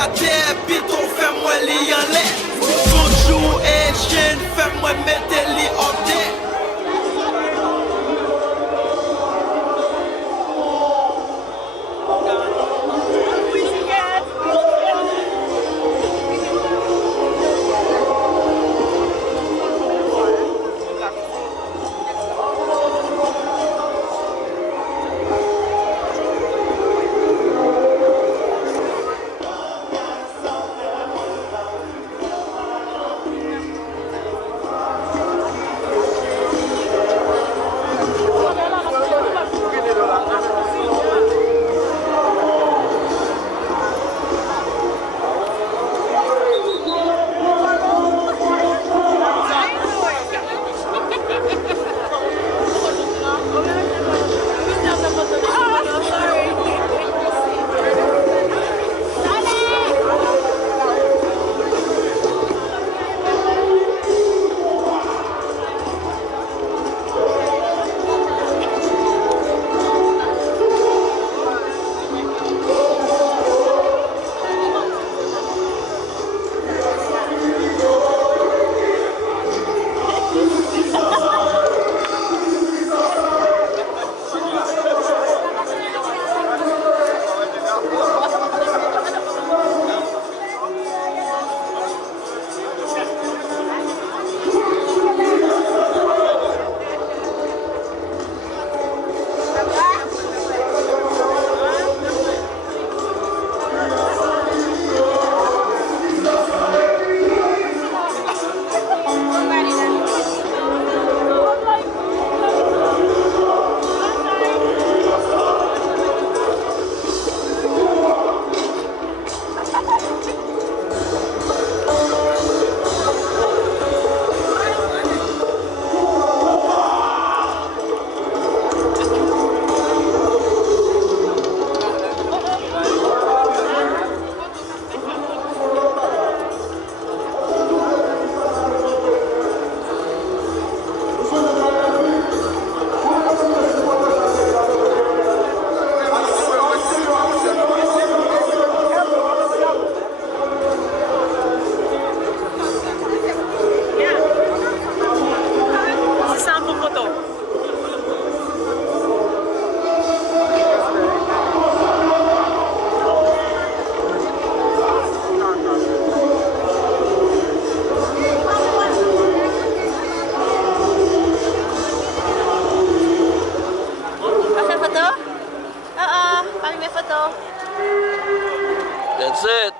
la terre, piton fais-moi li en l'air. Toujours et chien, fais-moi mettre li en terre. That's it.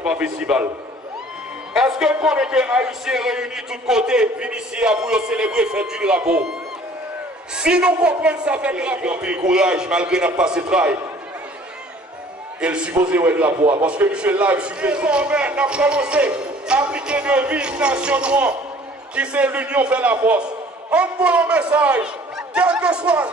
combat festival. Est-ce que vous connaissez que les Haïtiens réunis de tous côtés viennent ici pour célébrer la fête du drapeau? Si nous comprenons ça fait drapeau, puis le courage, malgré notre passé travail, elle suppose ouais drapeau. Parce que monsieur live sur Facebook. Nous avons commencé à appliquer une devise nationale qui c'est l'union fait la force. Envoie un message, quel que soit.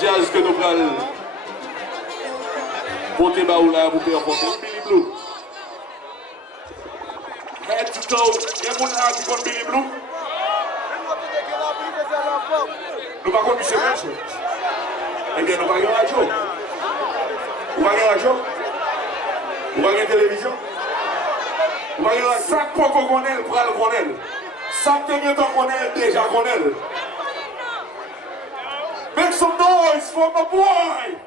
Jazz que nous prenons pour te baoula pour performer Billy Blue. Head to toe, il y a mon art qui compte Billy Blue. Nous ne pouvons pas faire ça. Eh bien, nous ne pouvons pas radio. Nous ne pouvons pas radio. Nous ne pouvons pas télévision. Nous ne pouvons pas ça qu'on connaît, pour le connaître. Ça que nous connaissons déjà connaître. Make some noise for my boy,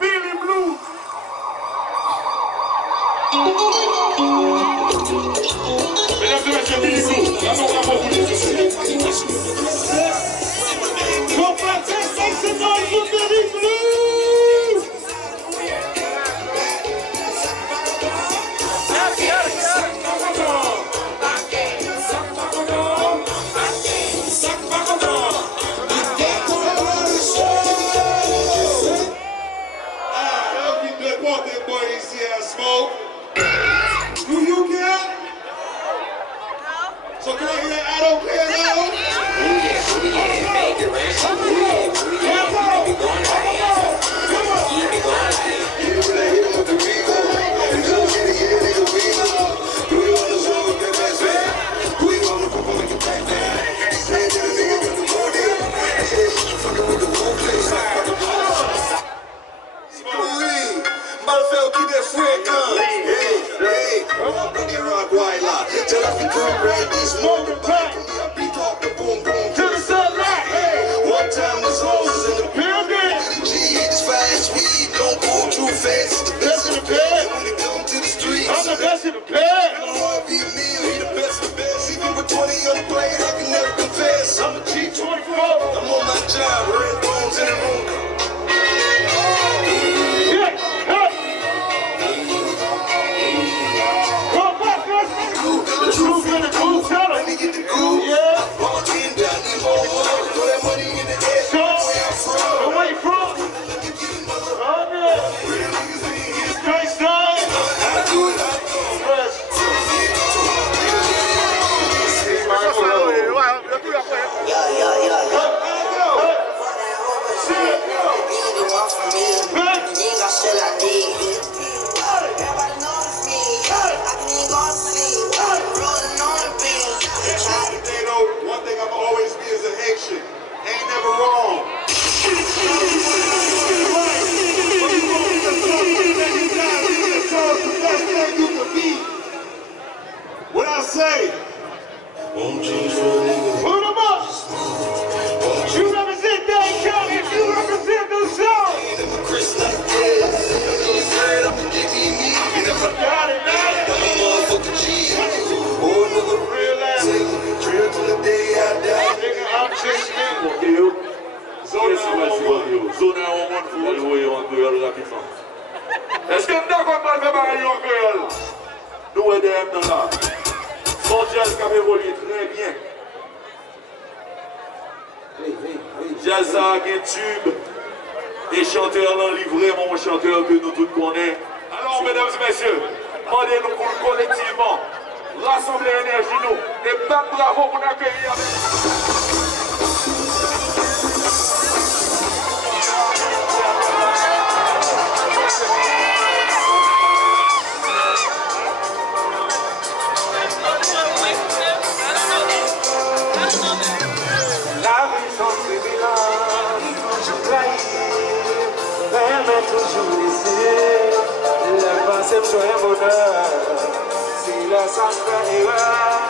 Billy Blue. Mesdames et messieurs, Billy Blue, la main pour vous les yeux. Pour passer, make some noise for Billy Blue. Do you care? So can I hear that I don't care now? Make it rain. Keep it going like keep it going like you know that hit with the Rico. And just get it, yeah, nigga, Rico. Do you want to show with that best man? Do you want to perform with the back man? He said that a nigga got the money. He said she fucking with the whole place. Motherfucker, keep that friend gun. Tell us to come right this moment back. I beat off the boom boom to the sunlight. One time the souls in the building. G is fast, speed, don't go too fast. It's the best in the bed. When it comes to the streets, I'm the best in the bed. I don't want to be a meal, he the best of the best. Even with 20 other players, I can never confess. I'm a G24. I'm on my job, red bones in the room. Let me get the groove. Yeah. Walk in down the hall. Throw that money in the air. So, where you from? Okay. Straight style. I do it. Fresh. One thing I'm always be is an action. Ain't Zone à un monde pour jouer en créole rapidement. Est-ce que nous sommes d'accord pour faire pareil en créole? Nous aidons dans là. Son jazz qui a évolué très bien. Jazz a un tube. Et chanteur là, vraiment un chanteur que nous tous connaissons. Alors, mesdames et messieurs, demandez-nous pour collectivement rassembler l'énergie nous et battre bravo pour accueillir. Toujours laisser la perception est bonheur. Si la sacre est erreur,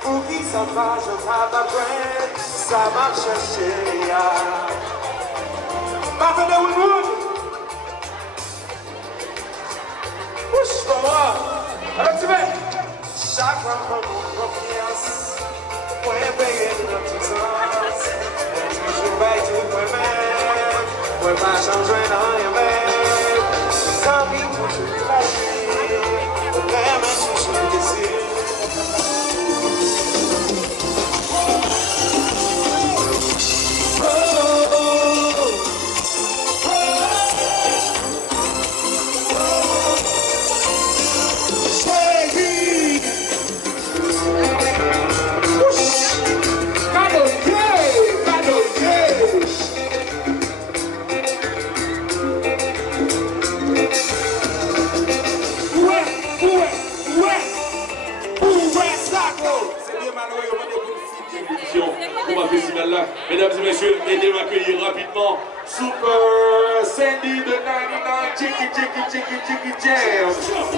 pour qui ça va, je m'appelle, ça m'a cherché. Pas fait de Woodwood. Pousse pour moi. Alors tu veux. Chaque fois qu'on nous confiance, pour payer notre puissance, je vais tout moi-même. On va changer dans les mêmes. Sans vie, toujours tragique. Vraiment, toujours déçu. Pour ma festival là, mesdames et messieurs, aidez-moi à accueillir rapidement Super Sandy de 99 Chicky Chicky Chicky Chicky Jam.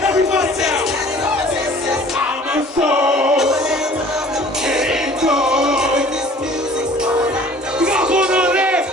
Everybody down. I'm a soul. Can't go. We got going on there.